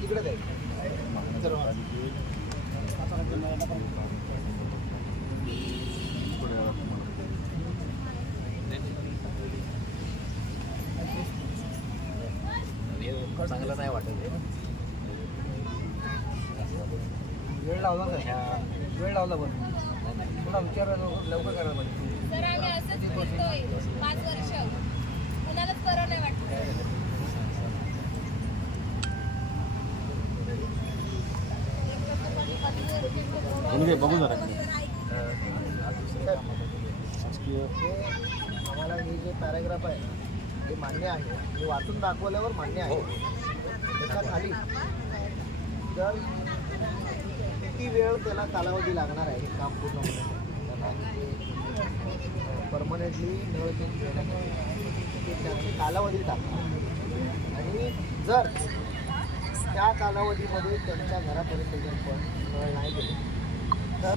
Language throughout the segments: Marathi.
इकडे द्यायचं सर्व हे चांगलं नाही वाटत वेळ लावला का? वेळ लावला पण थोडा विचार लवकर करायला पाहिजे पाच वर्ष. कोणालाच बरं नाही वाटत. हे वाचून दाखवल्यावर मान्य आहे. त्याच्याखाली जर किती वेळ त्याला कालावधी लागणार आहे हे काम पूर्ण होण्यासाठी. परमनंटली नळ घेण्यासाठी. ते त्याचे कालावधी टाकणार. आणि जर त्या कालावधीमध्ये त्यांच्या घरापर्यंत जर पण नळ नाही गेले तर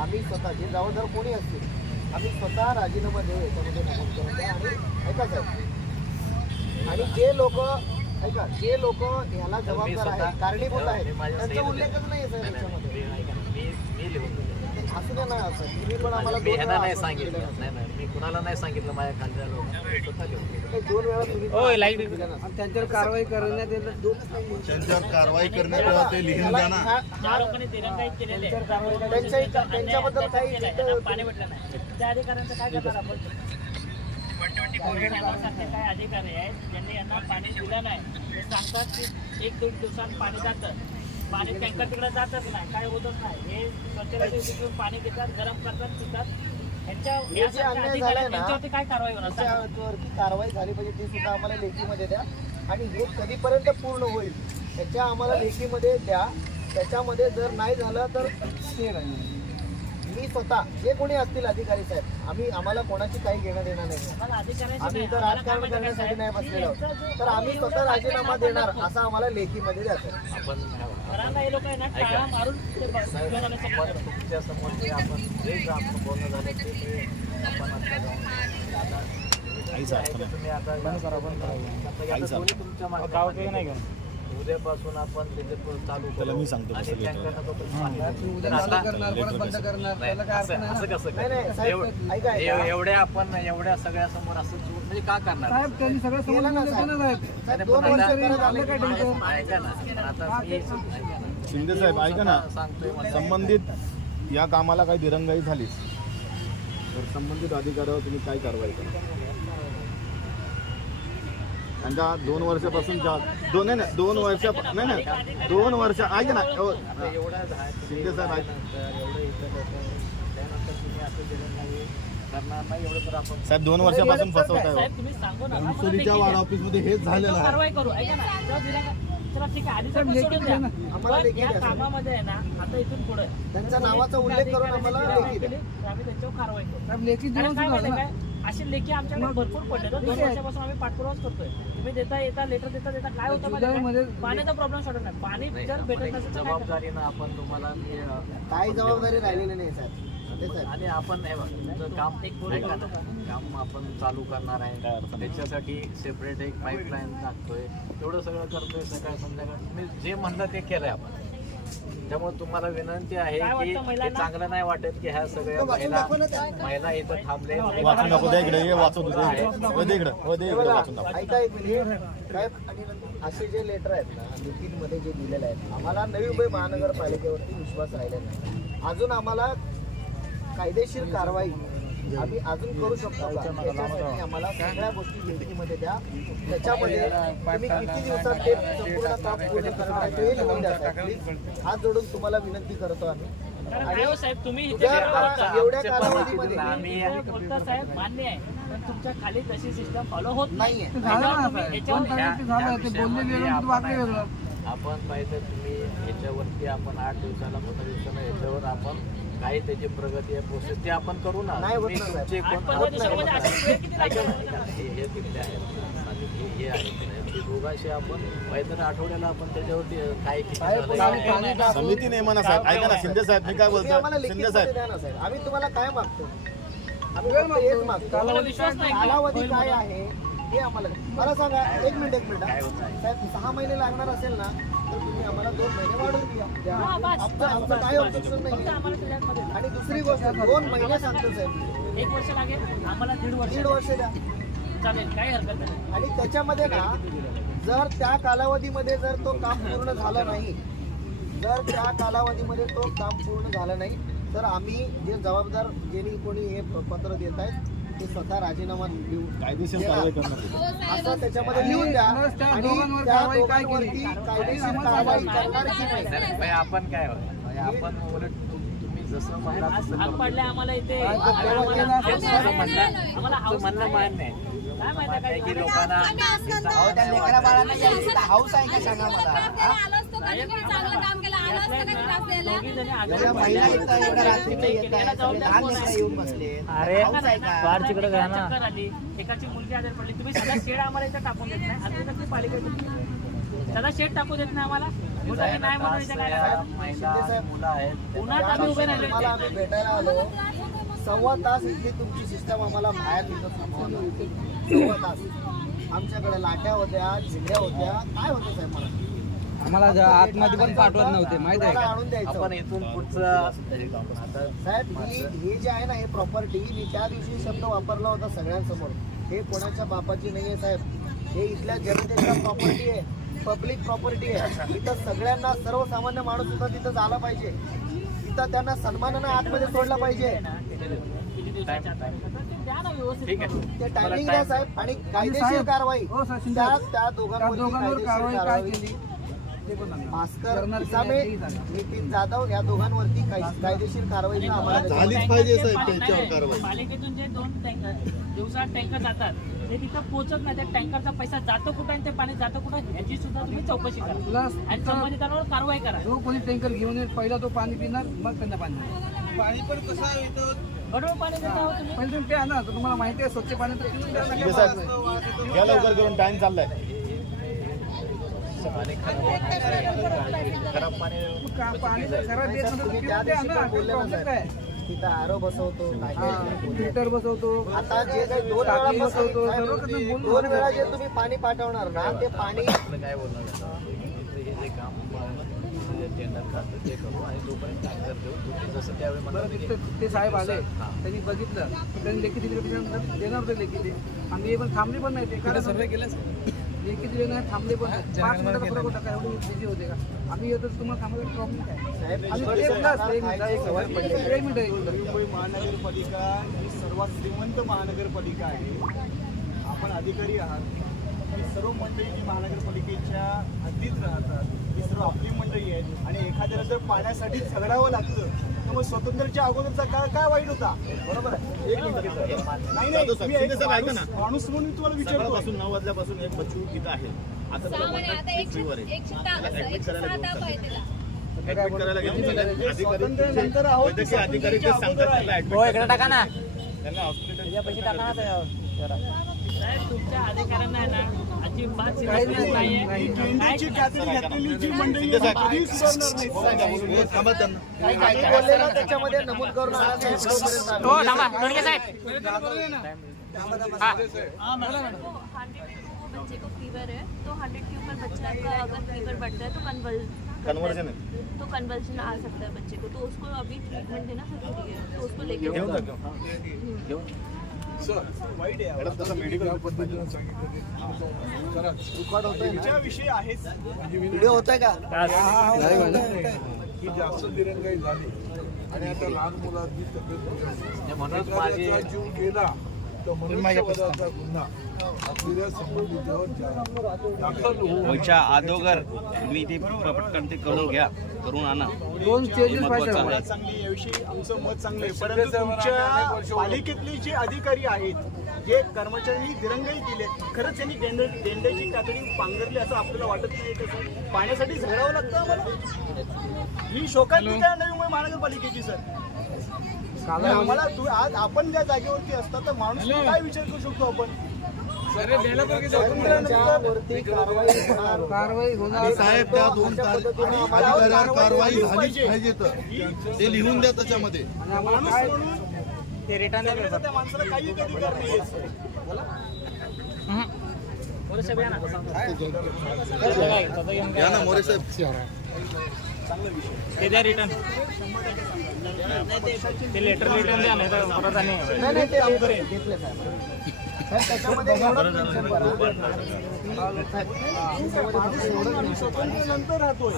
आम्ही स्वतः जे जबाबदार कोणी असतील आम्ही स्वतः राजीनामा देऊ याच्यामध्ये नमूद करून द्या आणि ऐका साहेब आणि जे लोक ऐका जे लोक ह्याला जबाबदार आहेत कारणीभूत मी आहेत त्यांचा उल्लेखच नाही याच्यामध्ये. ऐका ना. असू असं. तुम्ही पण आम्हाला मी ह्यांना नाही सांगितलं. नाही नाही मी कुणाला नाही सांगितलं माझ्या खालच्या लोकांना. स्वतः लिहून दोन वेळा तुम्ही लाइट. त्यांच्यावर कारवाई करण्यात येईल दोनच नाही त्यांच्यावर कारवाई करण्यात ते लिहून द्या ना. ज्या लोकांनी दिरंगाई केलेली आहे त्यांच्या त्यांच्याबद्दल काही पाणी भेटलं नाही. त्या अधिकाऱ्यांचं काय करणार आपण? सारखे काय अधिकारी आहेत ज्यांनी यांना पाणी दिलं नाही. ते सांगतात की एक दोन दिवसांत पाणी जातं. पाणी टँकर तिकडे जातच नाही काय होतच नाही. हे पाणी घेतात गरम करतात पितात. यांच्या हे जे अन्याय आहेत, ना, यांच्यावरती काय कारवाई होणार? सांगा. त्याच्यावरती कारवाई झाली पाहिजे ती सुद्धा आम्हाला लेखीमध्ये द्या. आणि हे कधीपर्यंत पूर्ण होईल त्याच्या आम्हाला लेखीमध्ये द्या. त्याच्यामध्ये जर नाही झालं तर मी स्वतः जे कोणी असतील अधिकारी साहेब आम्ही आम्हाला कोणाची काही घेणं देणं नाही. आम्ही इथं राजकारण करण्यासाठी नाही बसलेलो. तर आम्ही स्वतः राजीनामा देणार असं आम्हाला लेखीमध्ये द्या साहेब. आपण घराला हे लोक आहे ना ऐका. टाळा मारून ते ब- साहेब, घराला आपण support तुमच्या झालं उद्यापासून आपण त्याचे चालू करू. त्याला मी सांगतो आणि कसं टँकरनं लेटर. तो पाणी देतो. उद्या तर चालू आता- करणार परत बंद करणार नाही, त्याला काय असं नाही असं ना. कसं नाही, नाही, काय? साहेब, एव- ऐका, ऐका. एव- एवढ्या आपण एवढ्या सगळ्या समोर असं चूक म्हणजे का करणार साहेब त्यांनी सगळं केलं ना साहेब साहेब नाही, दोन पण वर्ष आता- काय ऐका ना पण आता मी ऐका ना. शिंदे साहेब ऐका ना सांगतोय मला. संबंधित या कामाला काही दिरंगाई झालीच तर संबंधित अधिकाऱ्यावर तुम्ही काय कारवाई करा त्यांच्या दोन वर्षापासून जा- दोन नाही दोन वर्ष नाही नाही दोन वर्ष ऐका ना हो, शिंदे साहेब साहेब दोन वर्षापासून हो. लेखी वार्ड द्या. ऑफिसमध्ये हेच झालेलं आहे ना आहे ना. आहे ना त्यांच्या नावाचा उल्लेख करून आम्हाला लेखी द्या. आम्ही त्यांच्यावर कारवाई लेखी काय. काय अशी लेखी आमच्याकडे भरपूर पडले तर दोन वर्षापासून आम्ही पाठपुरावाच करतोय. तुम्ही देता येता लेटर देता देता काय होतं काय? पाण्याचा प्रॉब्लेम सोडत नाही पाणी जर आपण भेटत नसेल काय? जबाबदारीनं आपण तुम्हाला काही जबाबदारी राहिलेली नाही साहेब. आणि आपण हे काम? काम आपण चालू करणार आहे. त्याच्यासाठी सेपरेट एक पाईपलाईन टाकतोय. एवढं सगळं करतोय सकाळ संध्याकाळ. जे म्हणलं ते केलंय आपण. त्यामुळे तुम्हाला विनंती आहे की हे? चांगलं नाही वाटत की ह्या सगळ्या महिला महिला इथं थांबले. वाचू नको दे इकडे ये वाचू दे इकडे हो दे इकडे हो दे हे इकडे बघा, वाचून दाखव. ऐका एक मिनिट. साहेब आणि असे जे लेटर आहेत ना लिखितमध्ये जे दिलेले आहेत आम्हाला नवी मुंबई महानगरपालिकेवरती विश्वास राहिलेला नाही. अजून आम्हाला कायदेशीर कारवाई आम्ही अजून करू शकतो का? त्याच्यासाठी आम्हाला सगळ्या गोष्टी लेखीमध्ये द्या. त्याच्यामध्ये तुम्ही किती दिवसात ते संपूर्ण काम पूर्ण करणार आहे ते लिहून द्या साहेब, please. हात जोडून तुम्हाला विनंती करतो आम्ही. कारण आणि काय हो साहेब तुम्ही इथे उद्या बोलता- एवढ्या कालावधीमध्ये आम्ही इथे बोलता साहेब मान्य आहे. पण तुमच्या खाली तशी सिस्टम फॉलो होत नाहीये. याच्यावर तुम्ही- याच्यावर- ह्या- ह्या विषयामध्ये आपण आहे ना, आपण पाहिजे तुम्ही ह्याच्यावरती आपण आठ दिवसाला पंधरा दिवसाला ह्याच्यावर आपण काही त्याची प्रगती आहे प्रोसेस ते आपण करू ना. नाही होत तुम्ही ना, साहेब. तुमचे. हे हे आणि हे हे ते दोघांशी आपण पाहिजे आठवड्याला आपण त्याच्यावरती काय किती झालंय, काय नाही. समिती नेमाना साहेब. ऐका ना शिंदे साहेब मी काय बोलतो शिंदे साहेब. आम्ही तुम्हाला काय मागतो? आम्ही मागतो? कालावधी काय आहे? हे आम्हाला मला सांगा एक मिनिट एक मिनिट काय? साहेब सहा महिने लागणार असेल ना तर तुम्ही आम्हाला दोन महिने वाढवून द्या. आमचं काय. ऑब्जेक्शन नाही आणि दुसरी गोष्ट दोन महिने सांगतो साहेब. एक वर्ष लागेल आम्हाला दीड वर्ष दीड वर्ष द्या. चालेल काही हरकत नाही. आणि त्याच्यामध्ये ना जर त्या कालावधीमध्ये जर तो काम पूर्ण झालं नाही जर त्या कालावधीमध्ये तो काम पूर्ण झालं नाही तर आम्ही जे जबाबदार ज्यांनी कोणी हे पत्र देत आहेत ते स्वतः राजीनामा देऊ कायदेशीर कारवाई करणार हो असं त्याच्यामध्ये लिहून द्या. आणि त्या दोघांवरती कायदेशीर कारवाई करणार की नाही. आपण काय? म्हणजे आपण उलट तुम- तुम्ही जसं म्हणला तसं आग करू. पडल्या आम्हाला इथे. आग पडल्या आम्हाला- ना. तेच तसं म्हणलं. आम्हाला तुमचं हाऊस म्हणणं नाही. मान्य आहे. काय माहिती मान्य आहे की लोकांना आम्ही त्या यायची तर हाऊस आहे का सांगा मला आलो असतो कधी कोणी चांगलं काम केलं अरे, फार तिकडे चक्कर आली. एकाची मुलगी आजारी पडली. तुम्ही सगळा शेड आम्हाला इथं टाकून देत नाही. अजून तक ती पालिकेत शेड टाकू देत नाही आम्हाला. मुलांनी नाही म्हणून मुलं आहेत उन्हात आम्ही उभे राहिले भेटायला आलो. सव्वा तास इथली तुमची सिस्टम आम्हाला बाहेर. सव्वा तास. आमच्याकडे लाट्या होत्या झिंड्या होत्या. काय होतं साहेब मला? आम्हाला ज- आतमध्ये पण पाठवत नव्हते माहिती आहे का आणून द्यायचं आपण इथून पुढचं आता साहेब ही ही जे आहे ना हे प्रॉपर्टी मी त्या दिवशी शब्द वापरला होता सगळ्यांसमोर हे कोणाच्या बापाची नाही आहे साहेब हे इथल्या जनतेच्या प्रॉपर्टी आहे पब्लिक प्रॉपर्टी आहे इथं सगळ्यांना सर्वसामान्य माणूस सुद्धा तिथं झाला पाहिजे इथं त्यांना सन्मानानं आतमध्ये सोडला पाहिजे. ते ठीक आहे टायमिंग द्या साहेब आणि कायदेशीर कारवाई त्या साहेब. त्या त्या दोघांवर दोघांवर कारवाई काय केली. भास्कर सांगा. नितीन जाधव या दोघांवरती कायदेशीर कारवाई आम्हाला झालीच पाहिजे साहेब टँकरचे त्याच्यावर पाणी- कारवाई. पालिकेतून जे दोन टँकर दिवसात टँकर जातात ते तिथं पोहोचत नाही त्या टँकरचा पैसा जातो कुठं आणि ते पाणी जातं कुठं याची सुद्धा तुम्ही चौकशी करा प्लस आणि संबंधितांवर कारवाई करा जो कोणी टँकर घेऊन येईल पहिला तो पाणी पिणार मग त्यांना पाणी देणार. पाणी पण कसं आहे इथं? बरोबर पाणी देता हो तुम्ही पहिले तुम्ही प्या ना तर तुम्हाला माहिती आहे स्वच्छ पाणी तर पिऊन द्या ना, घ्या लवकर करून टाइम चाललाय पाणी खराब पाणी साहेब तिथं आरो बसवतो. फिल्टर बसवतो. आता जे काही दोन वेळा बसवतो बोलून दोन वेळा जे तुम्ही पाणी पाठवणार ना ते पाणी काय बोलणार हे काम जे टेंडर काढतं ते करू आणि जोपर्यंत टँकर देऊ तुम्ही जसं त्यावेळी बरं म्हणलं ते- ते साहेब आले. त्यांनी बघितलं. त्यांनी लेखी दिली देणार होते लेखी ते. आम्ही पण थांबले पण नाही ते. कारण सर्वे केलं लेखी दिले नाही. थांबले पण. पाच मिनिटाचा फरक होता काय एवढं बिझी होते का? आम्ही येतो तुम्हाला थांबायला प्रॉब्लेम काय एक एक एक. एक एक मिनिट. मुंबई महानगरपालिका ही सर्वात श्रीमंत महानगरपालिका आहे. आपण अधिकारी आहात. ही सर्व मंडळी जी महानगरपालिकेच्या हद्दीत राहतात ही सर्व आपली मंडळी आहेत. आणि एखाद्याला जर पाण्यासाठी झगडावं लागतं तर मग स्वातंत्र्याच्या अगोदरचा काळ काय वाईट होता? बरोबर आहे. एक मिनिट नाही नाही माणूस ना. म्हणून तुम्हाला विचारतो नऊ वाजल्यापासून एक बच्चू इथं आहे. आता तिला. अधिकारी हो, टाका ना. त्यांना हॉस्पिटल साहेब तुमच्या अधिकाऱ्यांना आहे ना अजिबात काही सिरियसनेस नाही, नाहीये नाही. ट्रेंडीची कातडी घातलेली जी मंडळी आहे, ती कधीच सुधारणार नाही थांबा त्यांना आम्ही बोलले ना त्याच्यामध्ये नमूद करून आणा साहेब, जोपर्यंत आम्ही- बच्चे को फीवर है तो हंड्रेड के ऊपर बच्चा का अगर फीवर बढ़ता है तो कन्वल कन्वर्जन आहे तो कन्वल्शन आ सकता है बच्चे को तो उसको अभी ट्रीटमेंट देना जरूरी है तो उसको लेके विषय आहेच. व्हिडिओ होतोय का? की जास्त दिरंगाई झाली आणि आता लहान मुलांची तब्येत माझे जीव गेला तर मनुष्यवधाचा गुन्हा. आपल्या अगोदर तुम्ही ते पटकन ते करून घ्या. करून आणा. दोन चेंजेस पाहिजे चांगली आहे, याविषयी आमचं मत चांगलं आहे. परंतु तुमच्या पालिकेतले जे अधिकारी आहेत जे कर्मचाऱ्यांनी दिरंगाई केली खरंच त्यांनी देंड देंड्याची कातडी पांघरली असं आपल्याला वाटत नाही कसं पाण्यासाठी झगडावं लागतं आम्हाला? ही शोकांतिका आहे नवी मुंबई महानगरपालिकेची सर. आम्हाला तू आज आपण ज्या जागेवरती असतात तर माणूस काय विचार करू शकतो आपण? स्वातंत्र्यानंतर वरती कारवाई होणार. कारवाई होणार. आणि साहेब त्या दोन तार- अधिकाऱ्यावर कारवाई झालीच पाहिजे. तर. ते लिहून द्या त्याच्यामध्ये. आणि आम्हाला माणूस काय म्हणून जगण्याचा त्या माणसाला काही अधिकार नाही या ना. मोरे साहेब. ते द्या रिटर्न ते लेटर रिटर्न द्या नाही तर परत आणि त्याच्यामध्ये एवढं आम्ही स्वातंत्र्यानंतर राहतोय.